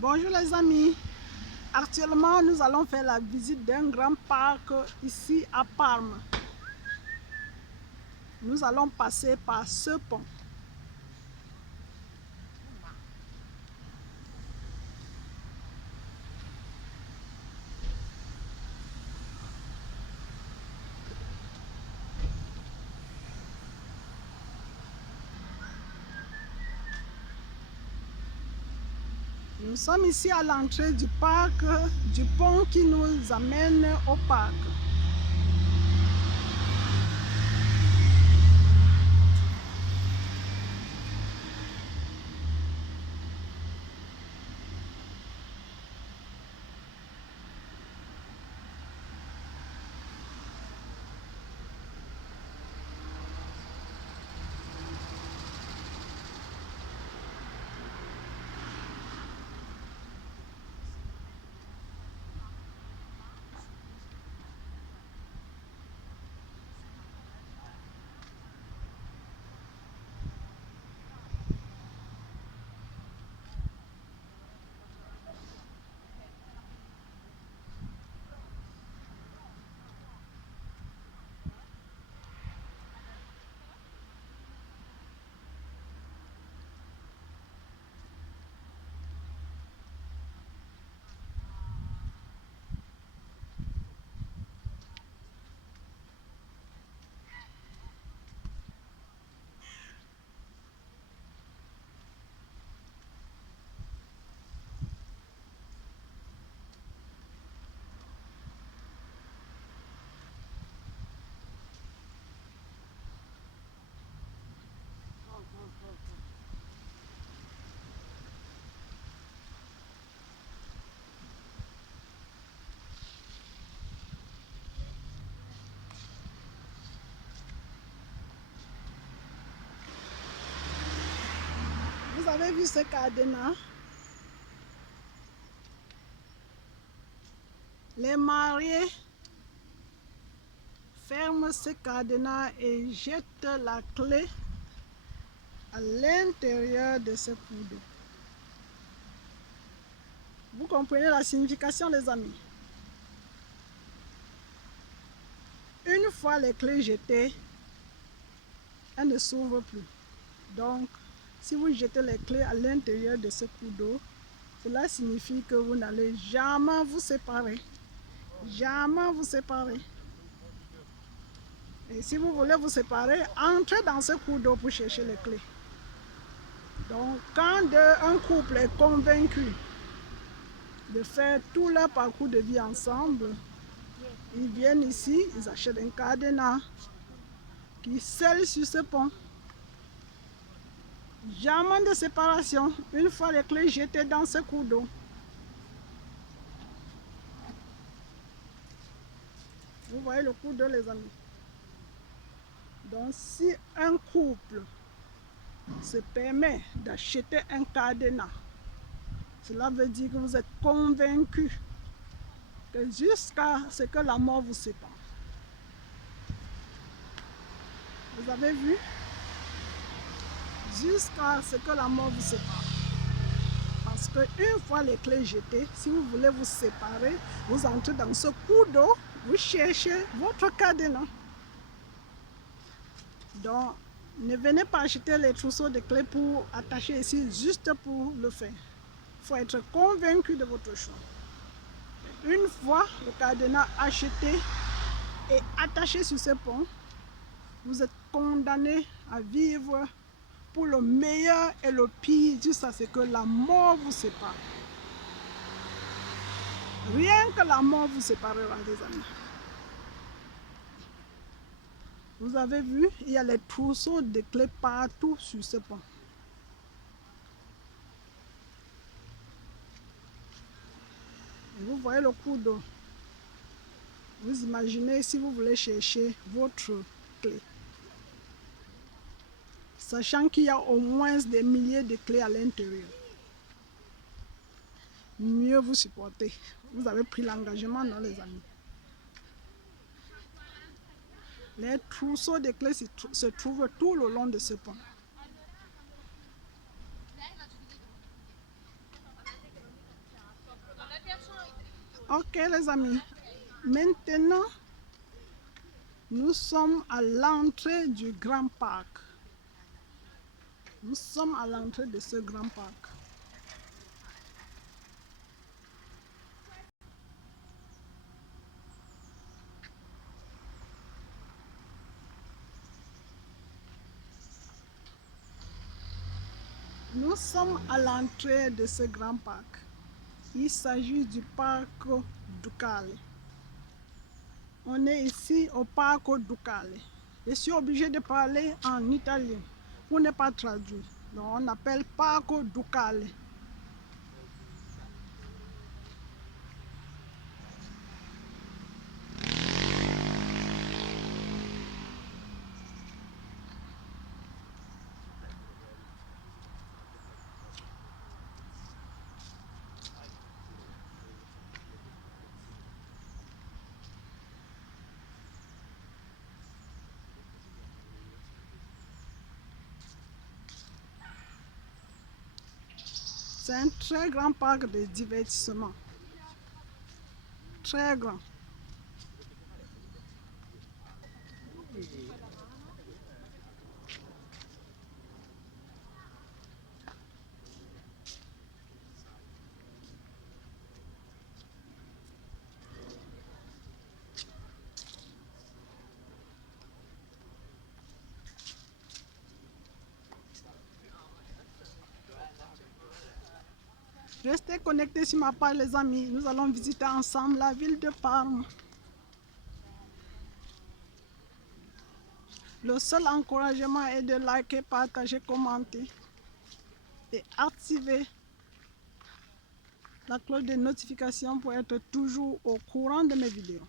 Bonjour les amis, actuellement nous allons faire la visite d'un grand parc ici à Parme. Nous allons passer par ce pont. Nous sommes ici à l'entrée du parc, du pont qui nous amène au parc. Vous avez vu ce cadenas? Les mariés ferment ce cadenas et jettent la clé à l'intérieur de ce coup d'eau. Vous comprenez la signification, les amis? Une fois les clés jetées, elles ne s'ouvrent plus. Donc, si vous jetez les clés à l'intérieur de ce coup d'eau, cela signifie que vous n'allez jamais vous séparer. Jamais vous séparer. Et si vous voulez vous séparer, entrez dans ce coup d'eau pour chercher les clés. Donc, quand un couple est convaincu de faire tout leur parcours de vie ensemble, ils viennent ici, ils achètent un cadenas qui scelle sur ce pont. Jamais de séparation, une fois les clés jetées dans ce coup d'eau. Vous voyez le coup d'eau, les amis. Donc, si un couple se permet d'acheter un cadenas, cela veut dire que vous êtes convaincu que jusqu'à ce que la mort vous sépare. Vous avez vu? Jusqu'à ce que la mort vous sépare. Parce qu'une fois les clés jetées, si vous voulez vous séparer, vous entrez dans ce coup d'eau, vous cherchez votre cadenas. Donc, ne venez pas acheter les trousseaux de clés pour attacher ici juste pour le faire. Il faut être convaincu de votre choix. Une fois le cadenas acheté et attaché sur ce pont, vous êtes condamné à vivre pour le meilleur et le pire jusqu'à ce que la mort vous sépare. Rien que la mort vous séparera, les amis. Vous avez vu, il y a les trousseaux de clés partout sur ce pont. Et vous voyez le coup d'eau. Vous imaginez si vous voulez chercher votre clé. Sachant qu'il y a au moins des milliers de clés à l'intérieur. Mieux vous supportez. Vous avez pris l'engagement, non, les amis? Les trousseaux de clés se trouvent tout le long de ce pont. Ok les amis, maintenant nous sommes à l'entrée du grand parc. Nous sommes à l'entrée de ce grand parc. Nous sommes à l'entrée de ce grand parc. Il s'agit du parc Ducale. On est ici au parc Ducale. Je suis obligé de parler en italien pour ne pas traduire. Donc on appelle parc Ducale. C'est un très grand parc de divertissement. Très grand. Restez connectés sur ma page les amis. Nous allons visiter ensemble la ville de Parme. Le seul encouragement est de liker, partager, commenter et activer la cloche de notification pour être toujours au courant de mes vidéos.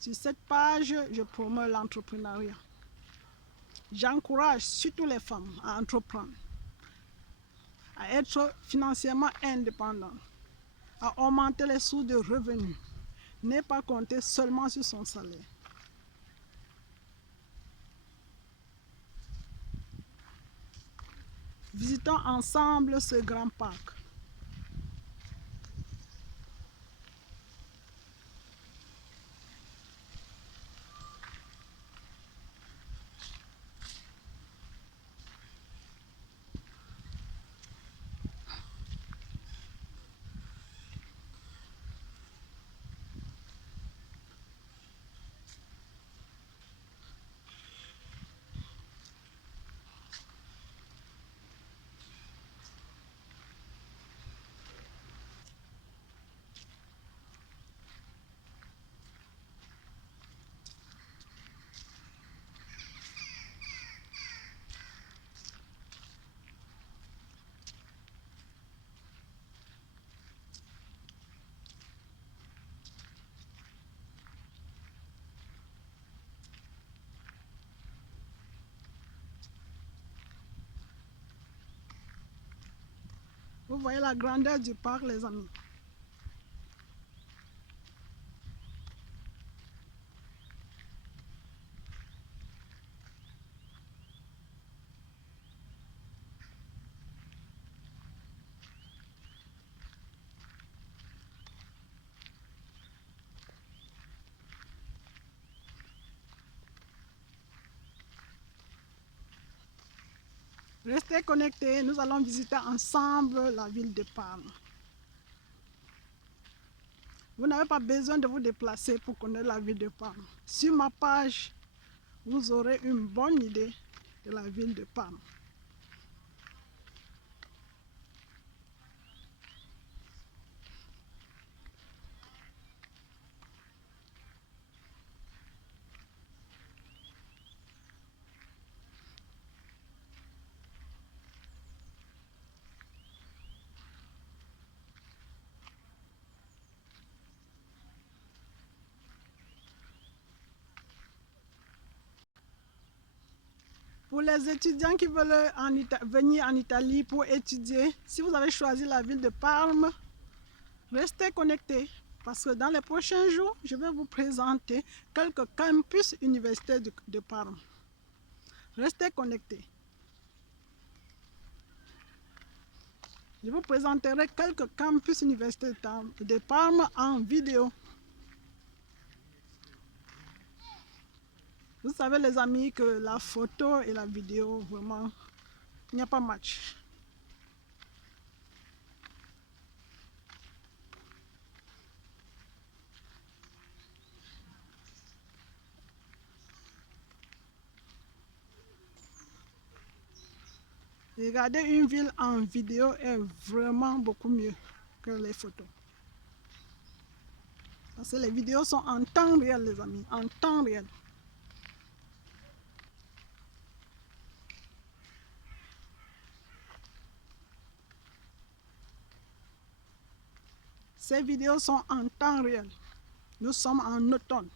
Sur cette page, je promeux l'entrepreneuriat. J'encourage surtout les femmes à entreprendre, à être financièrement indépendantes, à augmenter les sources de revenus, ne pas compter seulement sur son salaire. Visitons ensemble ce grand parc. Vous voyez la grandeur du parc les amis. Restez connectés, nous allons visiter ensemble la ville de Parme. Vous n'avez pas besoin de vous déplacer pour connaître la ville de Parme. Sur ma page, vous aurez une bonne idée de la ville de Parme. Pour les étudiants qui veulent venir en Italie pour étudier, si vous avez choisi la ville de Parme, restez connectés parce que dans les prochains jours, je vais vous présenter quelques campus universitaires de Parme. Restez connectés. Je vous présenterai quelques campus universitaires de Parme en vidéo. Vous savez les amis que la photo et la vidéo, vraiment, il n'y a pas match. Regarder une ville en vidéo est vraiment beaucoup mieux que les photos. Parce que les vidéos sont en temps réel, les amis, en temps réel. Ces vidéos sont en temps réel. Nous sommes en automne.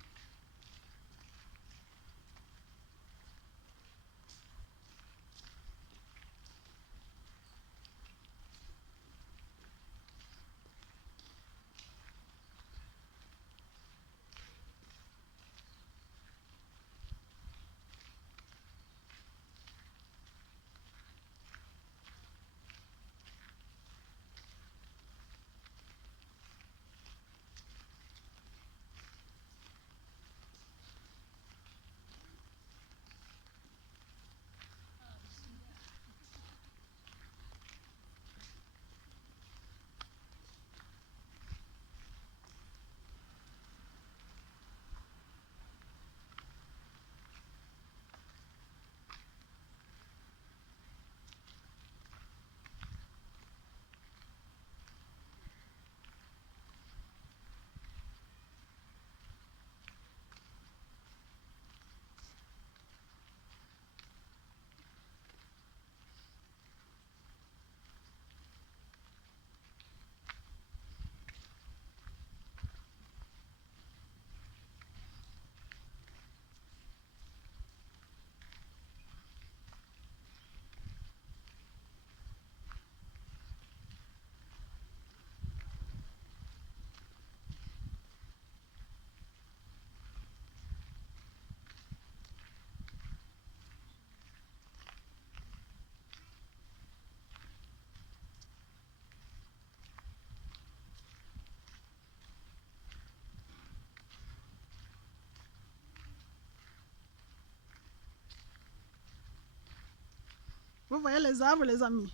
Vous voyez les arbres, les amis.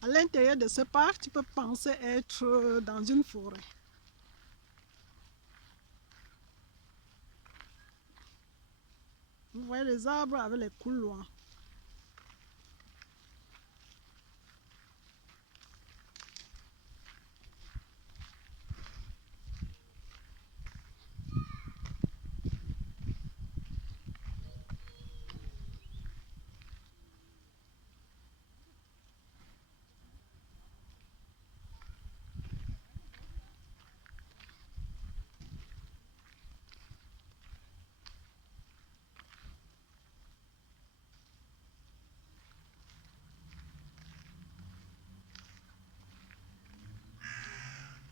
À l'intérieur de ce parc, tu peux penser être dans une forêt. Vous voyez les arbres avec les couloirs.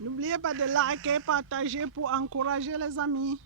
N'oubliez pas de liker, partager pour encourager les amis.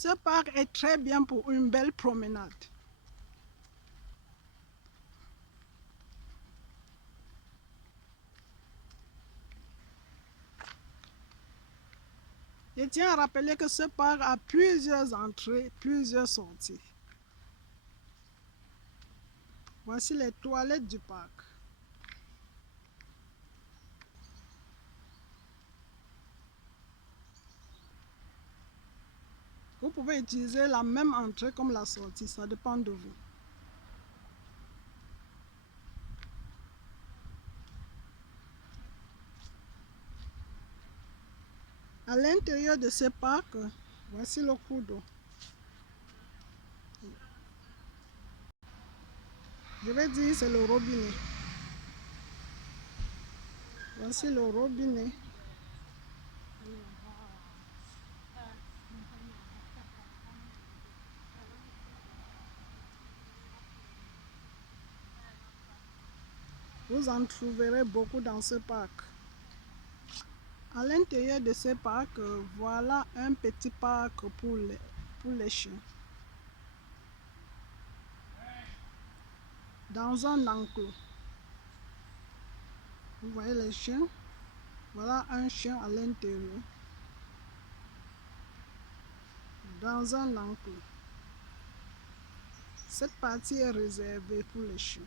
Ce parc est très bien pour une belle promenade. Je tiens à rappeler que ce parc a plusieurs entrées, plusieurs sorties. Voici les toilettes du parc. Vous pouvez utiliser la même entrée comme la sortie, ça dépend de vous. À l'intérieur de ce parc, voici le cours d'eau. Je vais dire c'est le robinet. Voici le robinet. Vous en trouverez beaucoup dans ce parc. À l'intérieur de ce parc, voilà un petit parc pour les chiens. Dans un enclos. Vous voyez les chiens? Voilà un chien à l'intérieur. Dans un enclos. Cette partie est réservée pour les chiens.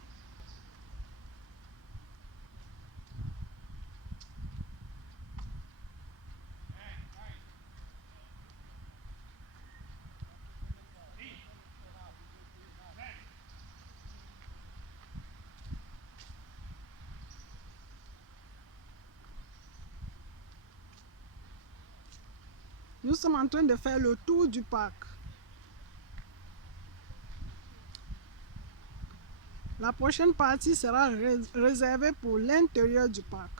Nous sommes en train de faire le tour du parc. La prochaine partie sera réservée pour l'intérieur du parc.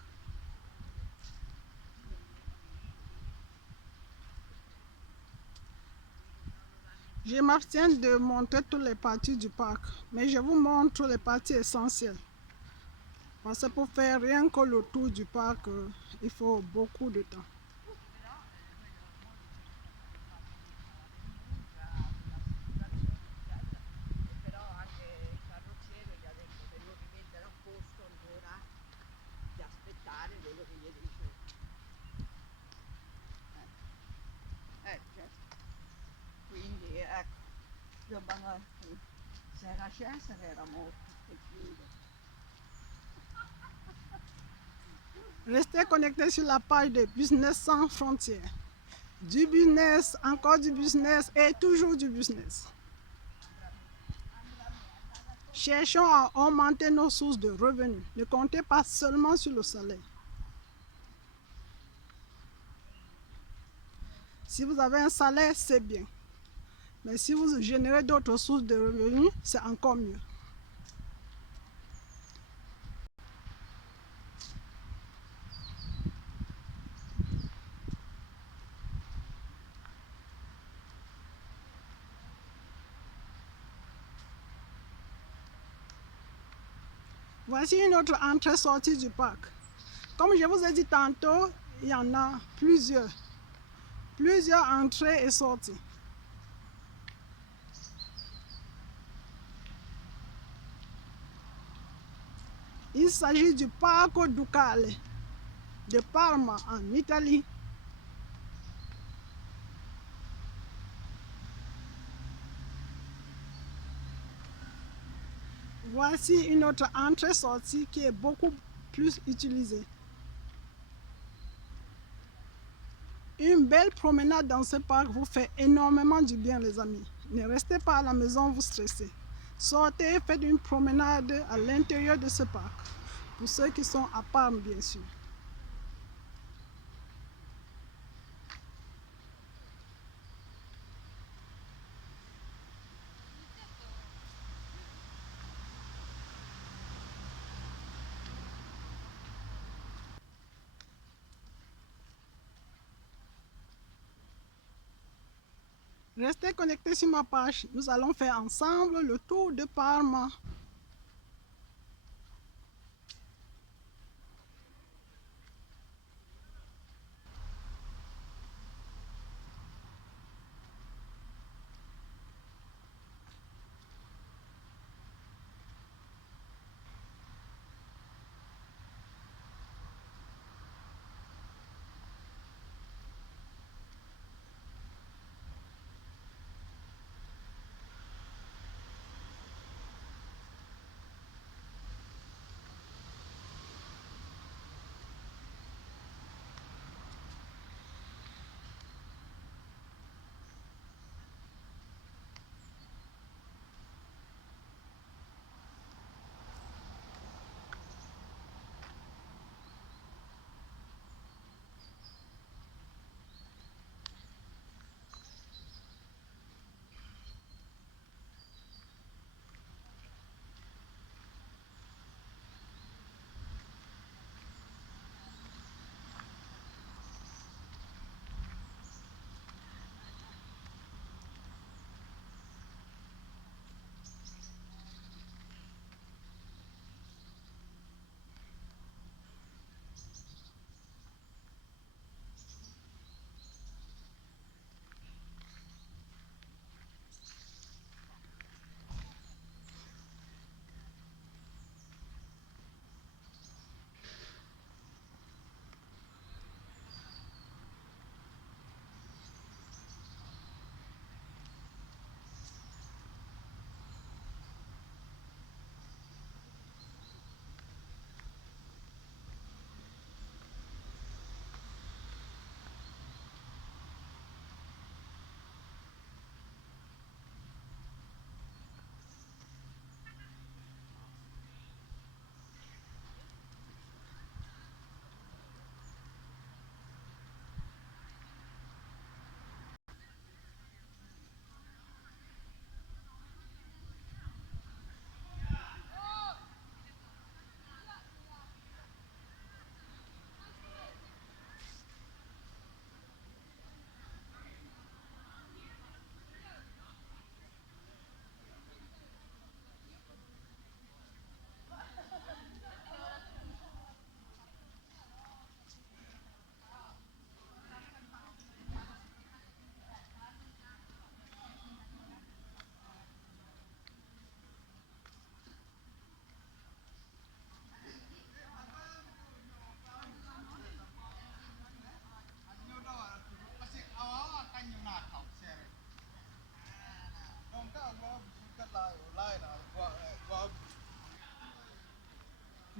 Je m'abstiens de montrer toutes les parties du parc, mais je vous montre les parties essentielles. Parce que pour faire rien que le tour du parc, il faut beaucoup de temps. Quindi ecco, se era Cesare era morto e chiude. Restez connectés sur la page de Business sans frontières. Du business, encore du business et toujours du business. Cherchons à augmenter nos sources de revenus. Ne comptez pas seulement sur le salaire. Si vous avez un salaire, c'est bien. Mais si vous générez d'autres sources de revenus, c'est encore mieux. Voici une autre entrée-sortie du parc. Comme je vous ai dit tantôt, il y en a plusieurs. Plusieurs entrées et sorties. Il s'agit du Parco Ducale de Parma en Italie. Voici une autre entrée-sortie qui est beaucoup plus utilisée. Une belle promenade dans ce parc vous fait énormément du bien, les amis. Ne restez pas à la maison vous stresser. Sortez, faites une promenade à l'intérieur de ce parc. Pour ceux qui sont à Parme, bien sûr. Restez connectés sur ma page. Nous allons faire ensemble le tour de Parme.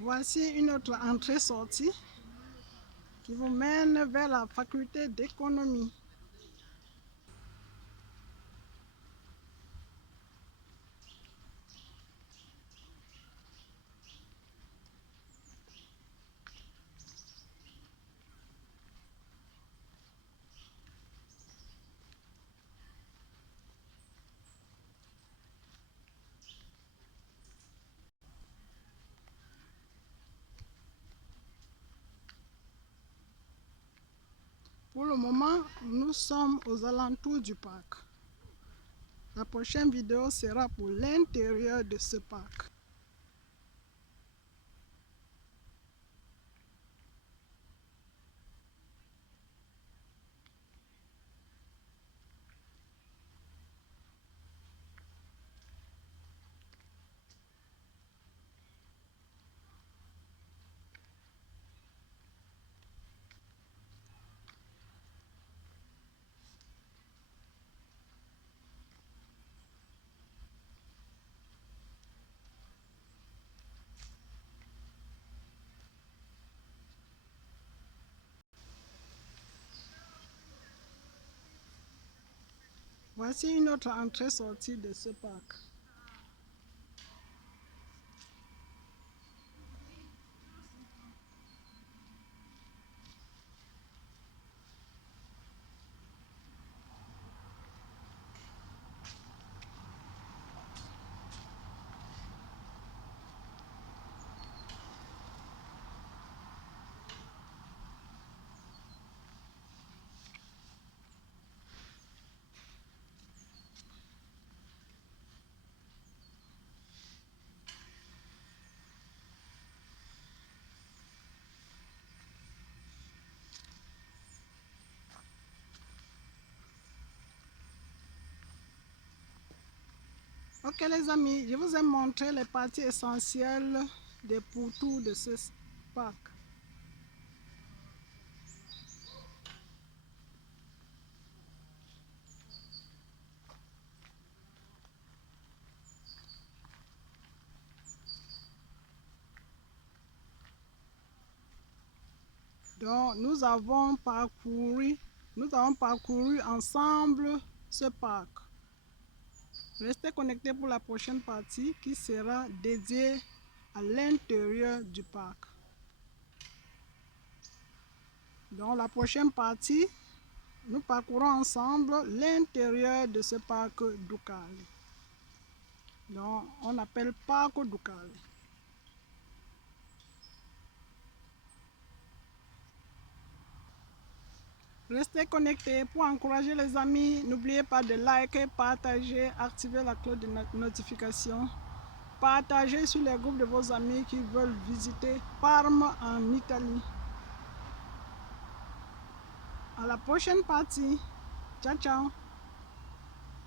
Voici une autre entrée-sortie qui vous mène vers la faculté d'économie. Pour le moment, nous sommes aux alentours du parc. La prochaine vidéo sera pour l'intérieur de ce parc. Voici une autre entrée-sortie de ce parc. Ok les amis, je vous ai montré les parties essentielles des pourtours de ce parc. Donc nous avons parcouru ensemble ce parc. Restez connectés pour la prochaine partie qui sera dédiée à l'intérieur du parc. Dans la prochaine partie, nous parcourons ensemble l'intérieur de ce parc Doukali. Donc on appelle parc Doukali. Restez connectés pour encourager les amis. N'oubliez pas de liker, partager, activer la cloche de notification. Partagez sur les groupes de vos amis qui veulent visiter Parme en Italie. À la prochaine partie. Ciao, ciao.